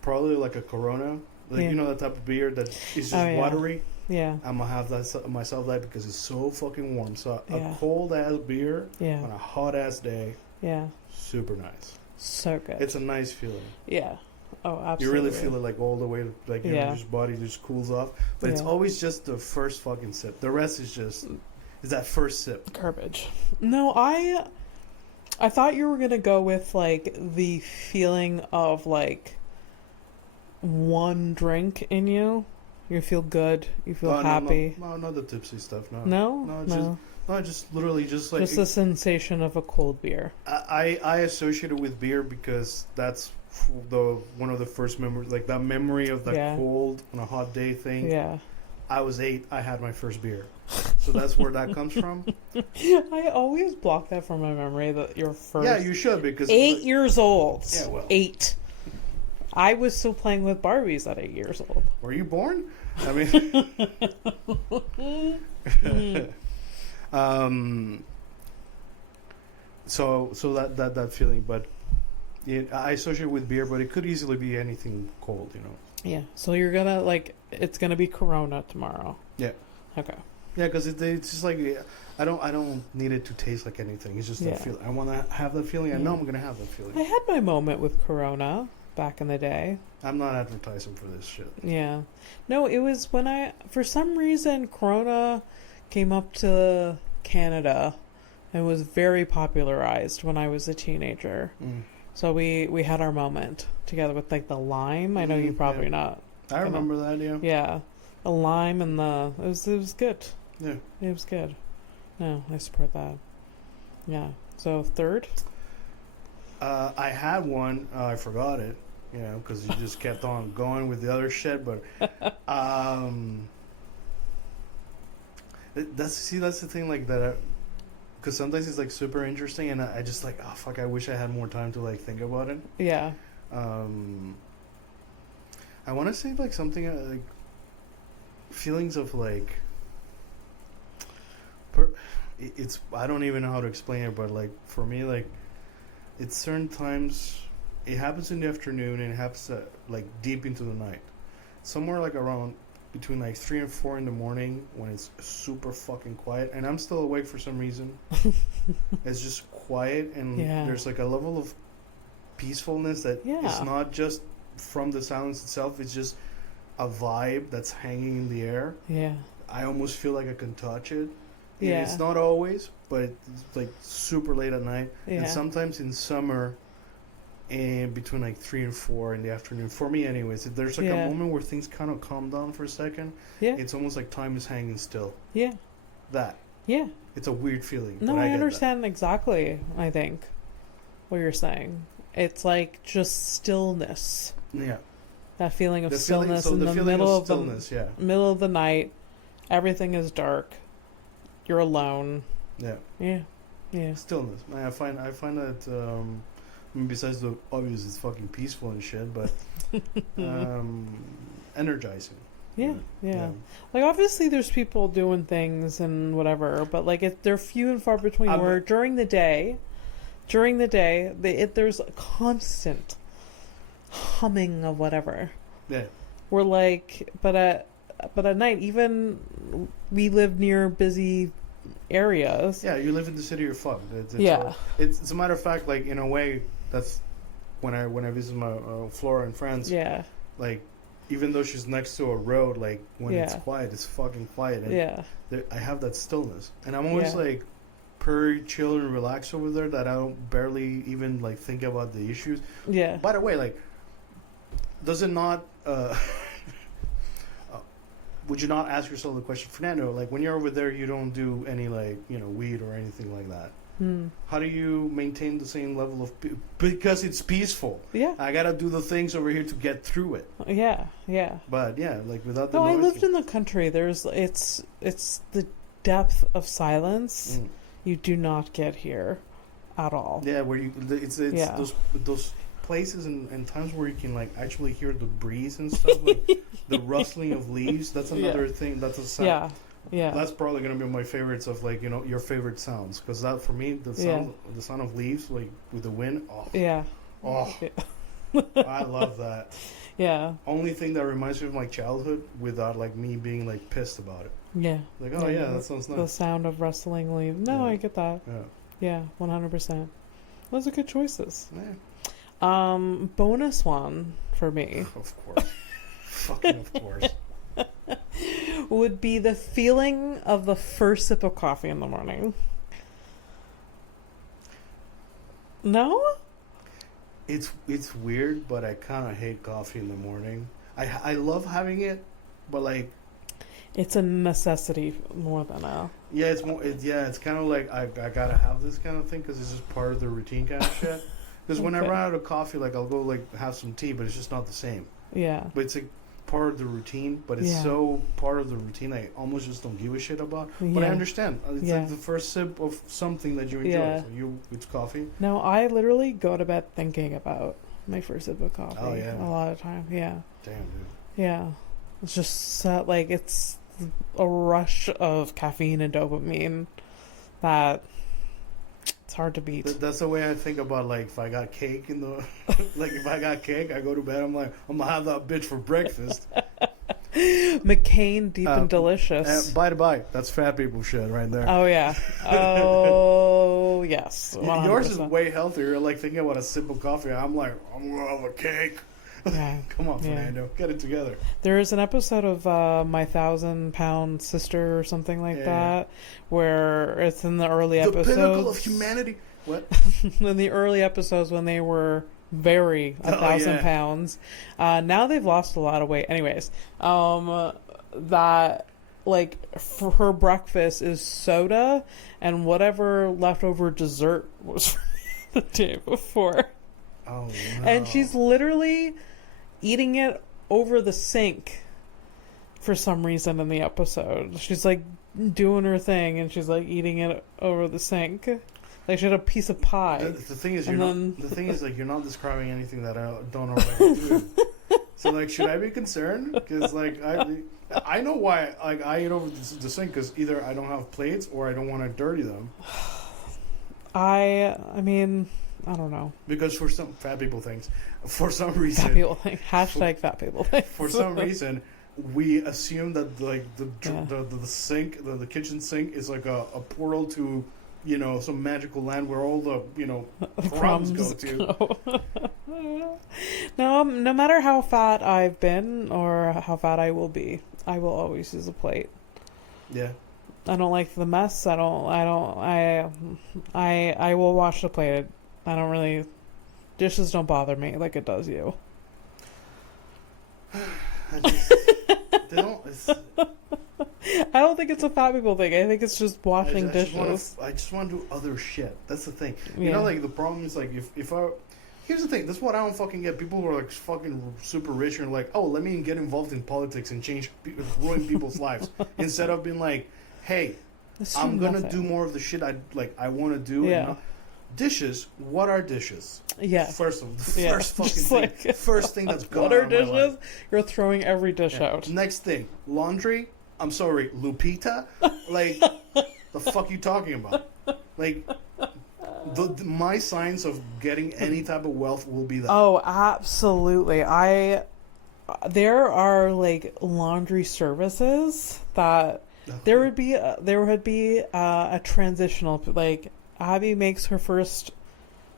probably like a Corona, that type of beer that is just watery. Yeah. I'm gonna have myself that because it's so fucking warm. So a cold ass beer on a hot ass day. Yeah. Super nice. So good. It's a nice feeling. Yeah. Oh, absolutely. You really feel it like all the way, like your body just cools off. But it's always just the first fucking sip. The rest is that first sip. Garbage. No, I thought you were gonna go with like the feeling of like one drink in you. You feel good. You feel happy. No, not the tipsy stuff. No. Just literally just like just the sensation of a cold beer. I associate it with beer because that's one of the first memories, like that memory of that cold on a hot day thing. Yeah. I was 8. I had my first beer, so that's where that comes from. I always block that from my memory that your first. Yeah, you should because 8 years old. Yeah, well, 8. I was still playing with Barbies at 8 years old. Were you born? I mean. So that feeling, but I associate it with beer, but it could easily be anything cold, Yeah. So you're gonna it's gonna be Corona tomorrow. Yeah. Okay. Yeah, because it's just like I don't need it to taste like anything. It's just that feeling. I want to have that feeling. I know I'm gonna have that feeling. I had my moment with Corona back in the day. I'm not advertising for this shit. Yeah. No, it was when for some reason, Corona came up to Canada and was very popularized when I was a teenager. So we had our moment together with like the lime. I know you probably not. I remember that, yeah. Yeah. The lime and it was good. Yeah. It was good. No, I support that. Yeah. So third? I had one. I forgot it. Because you just kept on going with the other shit. But that's the thing, like that. Because sometimes it's like super interesting, and I just like, oh fuck, I wish I had more time to like think about it. Yeah. I want to say like something like feelings of like. It's I don't even know how to explain it, but like for me, like it's certain times. It happens in the afternoon and it happens like deep into the night. Somewhere like around between like 3 and 4 in the morning when it's super fucking quiet, and I'm still awake for some reason. It's just quiet, and there's like a level of peacefulness that is not just from the silence itself. It's just a vibe that's hanging in the air. Yeah. I almost feel like I can touch it. Yeah. And it's not always, but it's like super late at night. Yeah. And sometimes in summer, and between like 3 and 4 in the afternoon, for me anyways, if there's like a moment where things kind of calm down for a second, it's almost like time is hanging still. Yeah. That. Yeah. It's a weird feeling. No, I understand exactly, I think, what you're saying. It's like just stillness. Yeah. That feeling of the stillness feeling, so in the middle of the night. Everything is dark. You're alone. Yeah. Yeah. Yeah. Stillness. I find that I mean, besides the obvious it's fucking peaceful and shit, but energizing. Yeah. Like obviously there's people doing things and whatever, but like they're few and far between. Where during the day, there's a constant humming of whatever. Yeah. We're like, but at night, even we live near busy areas. Yeah, you live in the city, you're fucked. It's a matter of fact, like in a way, that's when I visit my Flora and friends. Yeah. Like, even though she's next to a road, like when it's quiet, it's fucking quiet. And I have that stillness, and I'm always like pretty chill and relaxed over there. That I don't barely even like think about the issues. Yeah. By the way, like, does it not? Would you not ask yourself the question, Fernando? Like, when you're over there, you don't do any like weed or anything like that. How do you maintain the same level of because it's peaceful? Yeah, I gotta do the things over here to get through it. Yeah. But like without the noise, I lived in the country. It's the depth of silence you do not get here at all. Yeah, where it's those places and times where you can like actually hear the breeze and stuff, like the rustling of leaves. That's another thing. That's a sound. Yeah. That's probably gonna be my favorites of like your favorite sounds, because that for me the sound of leaves like with the wind. I love that. Yeah. Only thing that reminds me of my childhood without like me being like pissed about it. Yeah. Like that sounds nice. The sound of rustling leaves. No, I get that. Yeah. 100%. Those are good choices. Yeah. Bonus one for me. Of course. Fucking of course. Would be the feeling of the first sip of coffee in the morning. No? It's weird, but I kind of hate coffee in the morning. I love having it, but like it's a necessity more than a it's kind of like I gotta have this kind of thing because it's just part of the routine kind of shit. Because when I run out of coffee, like I'll go like have some tea, but it's just not the same. Yeah. But it's like part of the routine, but it's so part of the routine I almost just don't give a shit about. But I understand. It's like the first sip of something that you enjoy. So it's coffee. No, I literally go to bed thinking about my first sip of coffee. Oh yeah. A lot of time. Yeah. Damn, dude. Yeah. It's just like it's a rush of caffeine and dopamine that it's hard to beat. That's the way I think about like if I got cake in the like if I got cake, I go to bed. I'm like I'm gonna have that bitch for breakfast. McCain, deep and delicious. By the by, that's fat people shit right there. Oh yeah. Oh yes. 100%. Yours is way healthier. You're like thinking about a sip of coffee. I'm like I'm gonna have a cake. Yeah. Come on, Fernando, get it together. There is an episode of My 1,000-Pound Sister or something like that, where it's in the early episodes. The pinnacle of humanity. What? In the early episodes when they were very 1,000 pounds. Now they've lost a lot of weight. Anyways, that like for her breakfast is soda and whatever leftover dessert was the day before. Oh no. And she's literally eating it over the sink for some reason in the episode. She's like doing her thing and she's like eating it over the sink. Like she had a piece of pie. The thing is, like you're not describing anything that I don't already do. So like, should I be concerned? Because like I know why like I eat over the sink because either I don't have plates or I don't want to dirty them. I mean. I don't know. Because for some reason. Fat people thing. Hashtag fat people things. For some reason, we assume that like Yeah. the sink, the kitchen sink is like a portal to, you know, some magical land where all the, you know, crumbs go to. No, no matter how fat I've been or how fat I will be, I will always use a plate. Yeah. I don't like the mess. I will wash the plate. I don't really, dishes don't bother me like it does you. They don't. I don't think it's a fat people thing. I think it's just washing dishes. I just want to do other shit. That's the thing. You Yeah. know, like the problem is like if I. Here's the thing. That's what I don't fucking get. People who are like fucking super rich and like, oh, let me get involved in politics and ruin people's lives instead of being like, hey, I'm gonna do more of the shit I want to do. Yeah. And dishes. What are dishes? Yeah. First Yeah. fucking Just thing. like- First thing that's going What are on in my life. dishes? You're throwing every dish Yeah. out. Next thing, laundry. I'm sorry, Lupita. Like, the fuck you talking about? Like, my signs of getting any type of wealth will be that. Oh, absolutely. There are like laundry services that there would be a transitional, like Abby makes her first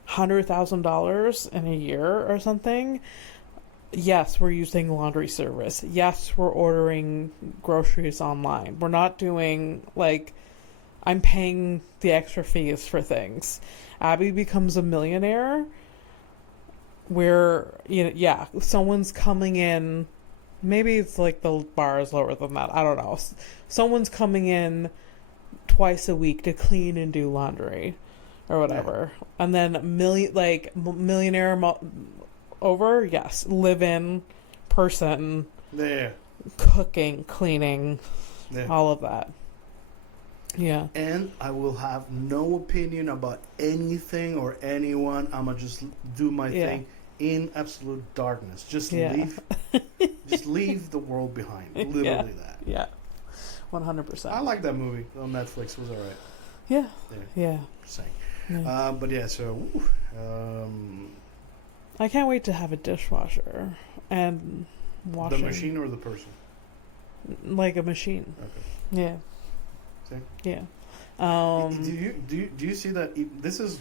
$100,000 in a year or something. Yes, we're using laundry service. Yes, we're ordering groceries online. We're not doing like, I'm paying the extra fees for things. Abby becomes a millionaire where, you know, yeah, someone's coming in. Maybe it's like the bar is lower than that. I don't know. Someone's coming in twice a week to clean and do laundry or whatever. Yeah. And then millionaire over, yes, live-in person, Yeah. cooking, cleaning, all of that. Yeah. And I will have no opinion about anything or anyone. I'm going to just do my thing in absolute darkness. Just leave the world behind. Literally that. Yeah. 100%. I like that movie on Netflix. It was all right. Yeah. Yeah. Just saying. Yeah. But yeah, so I can't wait to have a dishwasher and washing. the machine or the person? Like a machine. Okay. Yeah. See? Yeah. Do you see that? This is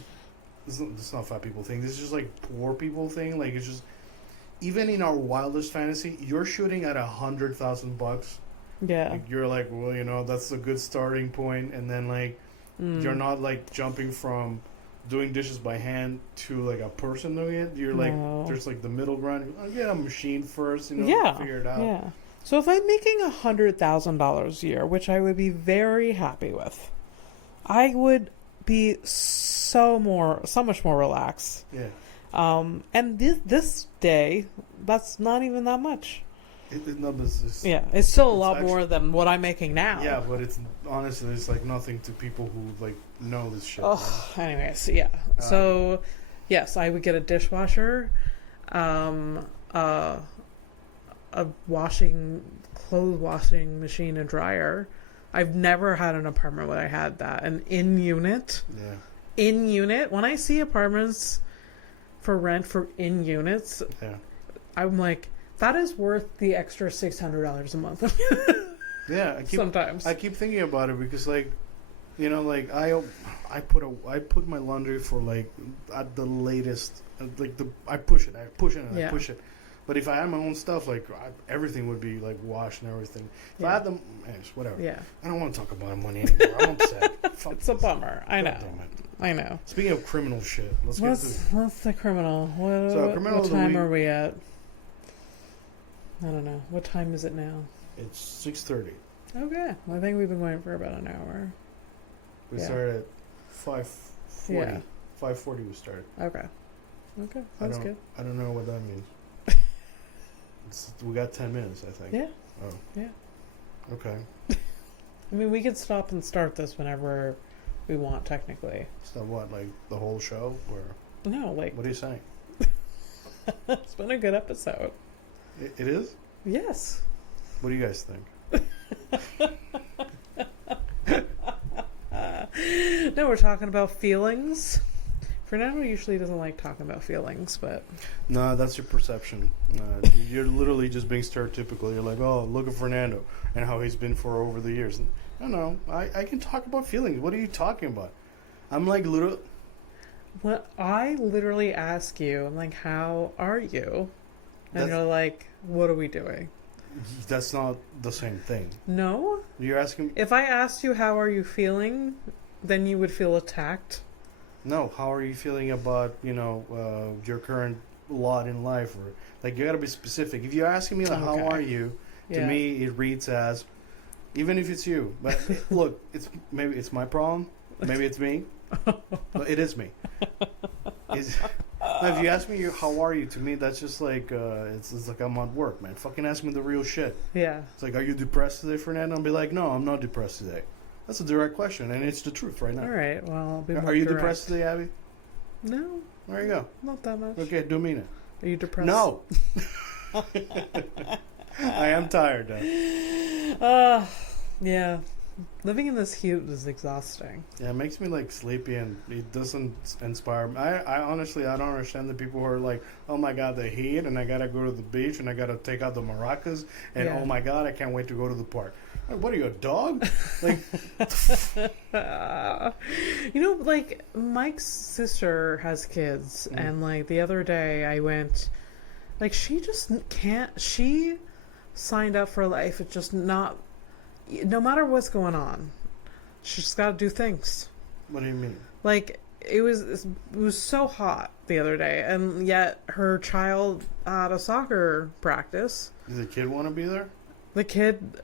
not fat people thing. This is just like poor people thing. Like it's just even in our wildest fantasy, you're shooting at $100,000. Yeah. Like, you're like, well, you know, that's a good starting point, and then like you're not like jumping from doing dishes by hand to like a person doing it. You're like, there's like the middle ground. I'll get a machine first, you know, figure it out. Yeah. So if I'm making $100,000 a year, which I would be very happy with, I would be so much more relaxed. Yeah. And this day, that's not even that much. It's still a lot more than what I'm making now. Yeah, but it's honestly, it's like nothing to people who like know this shit. Oh, right? Anyways, yeah. So, yes, I would get a dishwasher, a clothes washing machine and dryer. I've never had an apartment where I had that. An in-unit. Yeah. In-unit. When I see apartments for rent for in-units, I'm like, that is worth the extra $600 a month. Yeah, sometimes I keep thinking about it because, like, you know, like I put my laundry for like at the latest, like I push it, I push it. But if I had my own stuff, like everything would be like washed and everything. If I had them, anyways, whatever. Yeah. I don't want to talk about money anymore. I'm upset. It's a bummer. I know. I know. Speaking of criminal shit, what's the criminal? What time are we at? I don't know. What time is it now? It's 6:30. Okay. Well, I think we've been going for about an hour. We started at 5:40. Yeah. 5:40 we started. Okay. That's good. I don't know what that means. We got 10 minutes, I think. Yeah. Oh. Yeah. Okay. I mean, we could stop and start this whenever we want, technically. Stop what? Like the whole show? Or no, like... What are you saying? It's been a good episode. It is? Yes. What do you guys think? No, we're talking about feelings Fernando usually doesn't like talking about feelings, but No, that's your perception. You're literally just being stereotypical. You're like, oh, look at Fernando and how he's been for over the years. No, I can talk about feelings. What are you talking about? I'm like little. what I literally ask you, I'm like, how are you? And you're like, what are we doing? That's not the same thing. No? You're asking. If I asked you how are you feeling, then you would feel attacked. No, how are you feeling about your current lot in life, or like you got to be specific. If you're asking me like, how are you, to me it reads as, even if it's you. But look, maybe it's my problem, maybe it's me. No, it is me. If you ask me how are you, to me that's just like it's like I'm at work, man. Fucking ask me the real shit. Yeah. It's like, are you depressed today, Fernando? I'll be like, no, I'm not depressed today. That's a direct question, and it's the truth right now. All right. Well, I'll be more Are you direct. depressed today, Abby? No. There you go. Not that much. Okay, do mean it. Are you depressed? No. I am tired, though. Yeah. Living in this heat is exhausting. Yeah, it makes me like sleepy, and it doesn't inspire me. I honestly, I don't understand the people who are like, oh my god, the heat, and I gotta go to the beach, and I gotta take out the maracas, and oh my god, I can't wait to go to the park. Like, what are you, a dog? Like, like Mike's sister has kids, and like the other day I went, like she just can't. She signed up for life. It's just not. No matter what's going on, she's got to do things. what do you mean? Like it was so hot the other day, and yet her child at a soccer practice. Does the kid want to be there? The kid,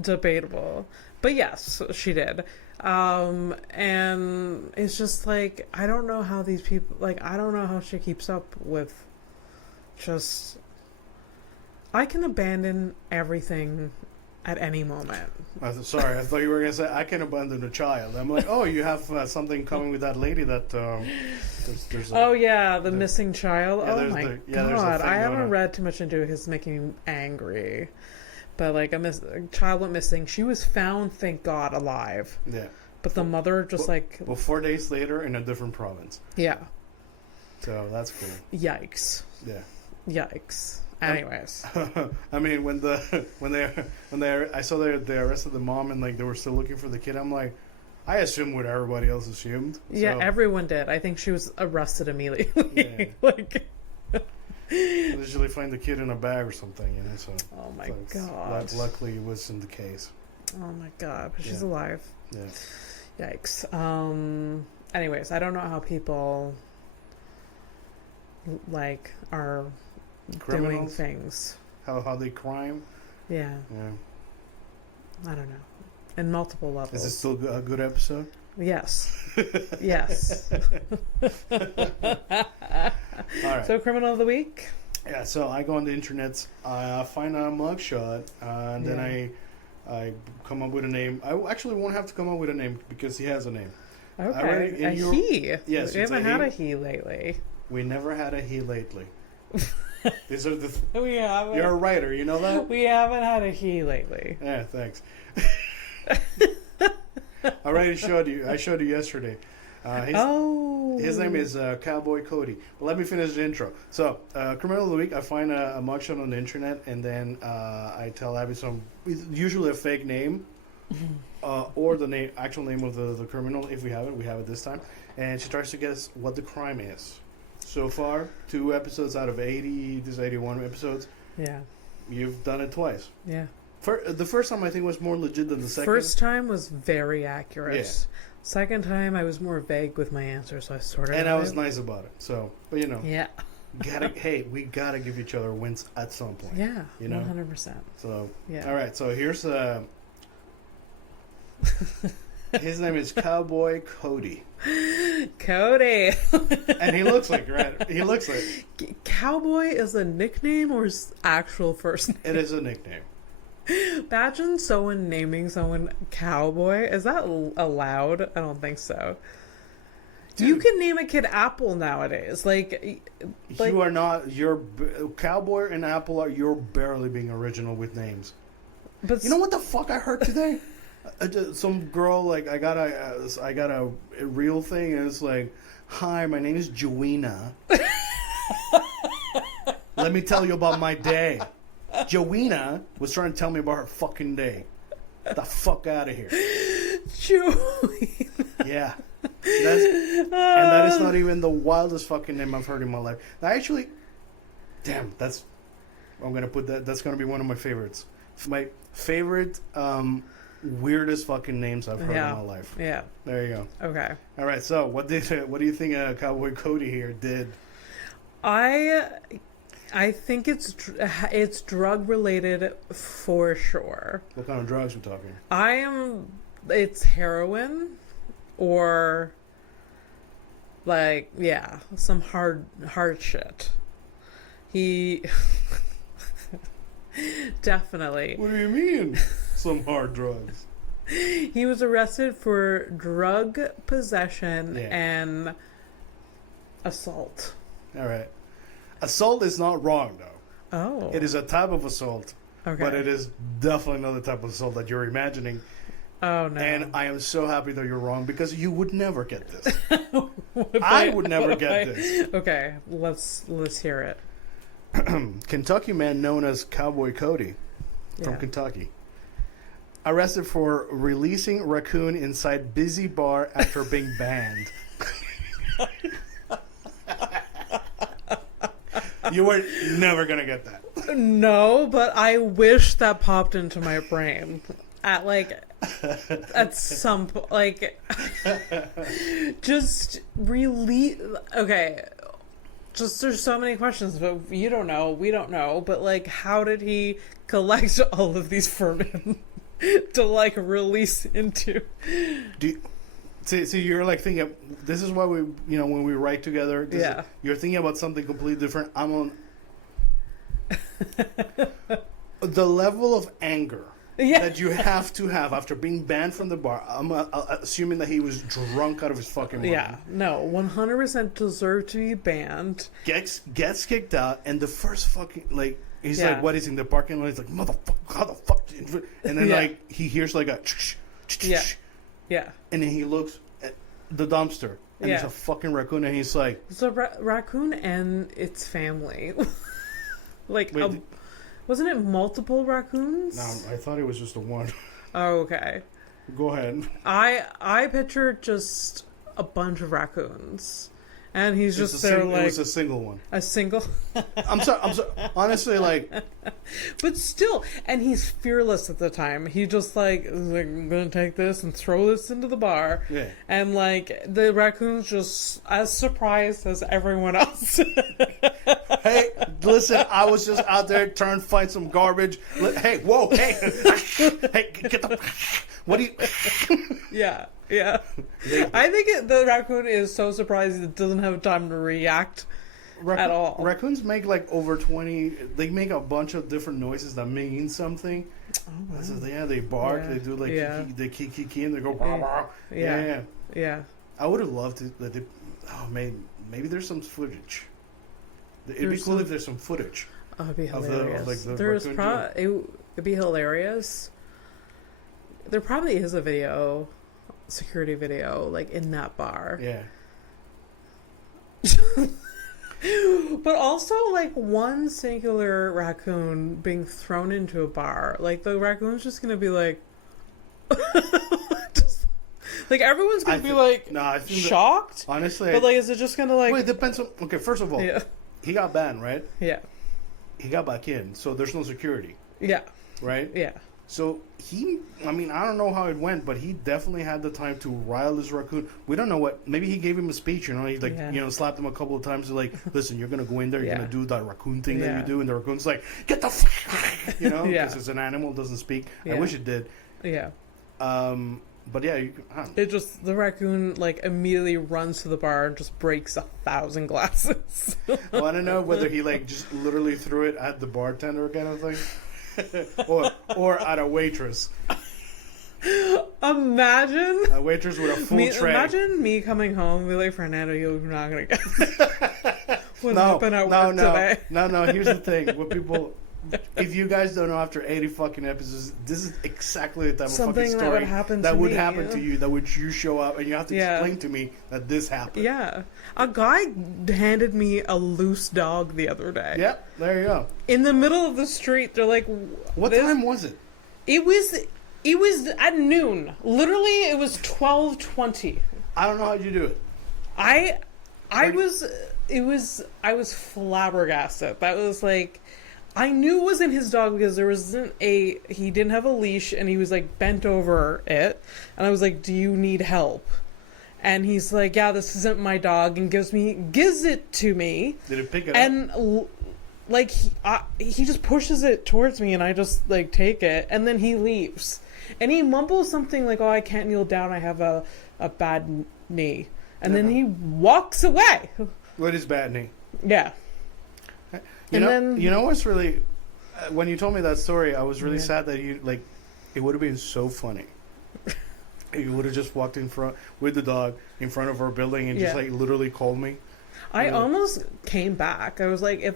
debatable, but yes, she did. And it's just like I don't know how these people. Like I don't know how she keeps up with. Just, I can abandon everything at any moment. Sorry, I thought you were going to say, I can abandon a child. I'm like, oh, you have something coming with that lady that... there's the missing child. Yeah, oh my god, I haven't read too much into it. It's making me angry. But like a child went missing. She was found, thank God, alive. Yeah. But the mother just Well, 4 days later in a different province. Yeah. So that's cool. Yikes. Yeah. Yikes. Anyways, I mean, when I saw they arrested the mom and like they were still looking for the kid, I'm like, I assumed what everybody else assumed. Yeah, so. Everyone did. I think she was arrested immediately. Yeah. Like, they usually find the kid in a bag or something, So. Oh my god. Luckily, it wasn't the case. Oh my god, but she's alive. Yeah. Yikes. Anyways, I don't know how people like are Criminals? doing things. How they crime? Yeah. Yeah. I don't know. In multiple levels. Is it still a good episode? Yes. Yes. All right. So, criminal of the week? Yeah, so I go on the internet, I find a mugshot, and then I come up with a name. I actually won't have to come up with a name because he has a name. Okay. He? Yes. We haven't had a he lately. We never had a he lately. These are the. We haven't. You're a writer, you know that? We haven't had a he lately. Yeah, thanks. I already showed you. I showed you yesterday. His name is Cowboy Cody. But let me finish the intro. So, criminal of the week. I find a mugshot on the internet, and then I tell Abby usually a fake name, or the actual name of the criminal. If we have it this time, and she tries to guess what the crime is. So far, 2 episodes out of 80. There's 81 episodes. Yeah. You've done it twice. Yeah. The first time I think was more legit than the second. First time was very accurate. Yeah. Second time I was more vague with my answer, so I sort of. And I was nice about it. So, but Yeah. we gotta give each other wins at some point. Yeah. 100%. So, yeah. All right. So here's his name is Cowboy Cody. Cody. And he looks like Cowboy is a nickname or is actual first name? It is a nickname. Imagine someone naming someone Cowboy. Is that allowed? I don't think so. Dude, you can name a kid Apple nowadays. Like you are not. Cowboy and Apple you're barely being original with names. But you know what the fuck I heard today? Some girl like I got a real thing, and it's like, "Hi, my name is Joanna. Let me tell you about my day." Joanna was trying to tell me about her fucking day. Get the fuck out of here. Joey. Yeah. And that is not even the wildest fucking name I've heard in my life. Actually, damn, I'm going to put that's going to be one of my favorites. My favorite, weirdest fucking names I've heard in my life. Yeah. There you go. Okay. All right, so what do you think Cowboy Cody here did? I think it's drug related for sure. What kind of drugs we talking? It's heroin or like some hard shit. He definitely. What do you mean? Some hard drugs. He was arrested for drug possession and assault. All right. Assault is not wrong, though. Oh. It is a type of assault. Okay. But it is definitely another type of assault that you're imagining. Oh, no. And I am so happy that you're wrong, because you would never get this. I would never get this. Okay, let's hear it. Kentucky man known as Cowboy Cody from Kentucky. Arrested for releasing raccoon inside busy bar after being banned. You were never going to get that. No, but I wish that popped into my brain at some just really okay. Just there's so many questions, but you don't know, we don't know. But how did he collect all of these vermin to release into? See, you're thinking. This is why we, when we write together. You're thinking about something completely different. I'm on the level of anger that you have to have after being banned from the bar. I'm assuming that he was drunk out of his fucking mind. Yeah, no, 100% deserved to be banned. Gets kicked out, and the first fucking he's what is in the parking lot? He's like, motherfucker, how the fuck? And then he hears a yeah, and then he looks at the dumpster, and there's a fucking raccoon, and he's like, it's a raccoon and its family. Wasn't it multiple raccoons? No, I thought it was just the one. Oh, okay. Go ahead. I pictured just a bunch of raccoons, and he's just there it was a single one. A single. I'm sorry. Honestly, But still, and he's fearless at the time. He just I'm gonna take this and throw this into the bar. Yeah. And the raccoon's just as surprised as everyone else. Hey, listen, I was just out there trying to find some garbage. Hey, whoa, hey, hey, get the. What do you? Yeah. I think the raccoon is so surprised it doesn't have time to react at all. Raccoons make over 20. They make a bunch of different noises that mean something. Oh, wow. So they bark. Yeah. They do they kiki, and they go. Bah, bah. Yeah. I would have loved to. Maybe there's some footage. It'd be cool if there's some footage. Oh, it'd be hilarious. It'd be hilarious. There probably is a video, security video, in that bar. Yeah. But also, one singular raccoon being thrown into a bar. The raccoon's just going to be just, everyone's going to be shocked. Honestly. But is it just going to Wait, it depends on. Okay, first of all, he got banned, right? Yeah. He got back in, so there's no security. Yeah. Right? Yeah. So I don't know how it went, but he definitely had the time to rile this raccoon. We don't know what. Maybe he gave him a speech, he slapped him a couple of times. Listen, you're gonna go in there, you're gonna do that raccoon thing that you do, and the raccoon's like, get the fuck, because it's an animal, doesn't speak. Yeah. I wish it did. Yeah. But yeah, the raccoon immediately runs to the bar and just breaks 1,000 glasses. Well, I don't know whether he just literally threw it at the bartender kind of thing. or at a waitress. Imagine a waitress with a full tray. Imagine me coming home and be like, Fernando, you're not gonna get what happened at work today. No. Here's the thing: what people if you guys don't know, after 80 fucking episodes, this is exactly the type of Something fucking that story would happen that to would me. happen to you. That would you show up and you have to explain to me that this happened. Yeah. A guy handed me a loose dog the other day. Yep, there you go. In the middle of the street, they're like, What time was it? It was at noon. Literally, it was 12:20. I don't know how you do it. I was flabbergasted. That was like, I knew it wasn't his dog because he didn't have a leash and he was like bent over it. And I was like, do you need help? And he's like, yeah, this isn't my dog, and gives it to me. Did it pick it up? And like he just pushes it towards me and I just like take it and then he leaves. And he mumbles something like, oh, I can't kneel down, I have a bad knee. And then he walks away. What is bad knee? Yeah. You know what's really, when you told me that story, I was really sad that it would have been so funny. You would have just walked in front with the dog in front of our building and just like literally called me. I almost came back. I was like,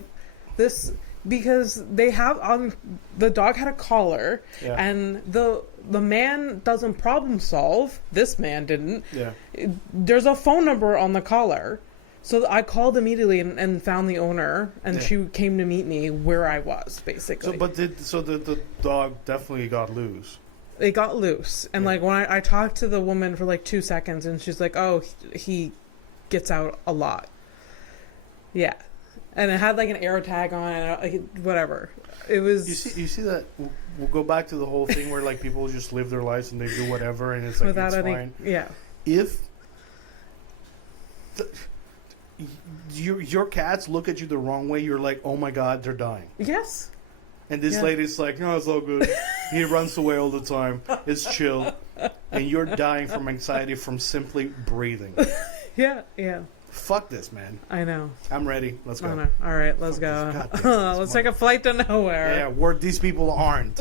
because they have the dog had a collar and the man doesn't problem solve. This man didn't. Yeah. There's a phone number on the collar. So I called immediately and found the owner, and she came to meet me where I was, basically. So the dog definitely got loose. It got loose, and like when I talked to the woman for like 2 seconds, and she's like, "Oh, he gets out a lot." Yeah, and it had like an air tag on it, like, whatever. It was. You see that? We'll go back to the whole thing where like people just live their lives and they do whatever, and it's like it's fine. Yeah. If your cats look at you the wrong way, you're like, oh my god, they're dying. Yes. And this lady's like, no, it's all good. He runs away all the time. It's chill. And you're dying from anxiety from simply breathing. Yeah. Fuck this, man. I know. I'm ready. Let's go. All right, let's go. Let's take a flight to nowhere. Yeah, where these people aren't.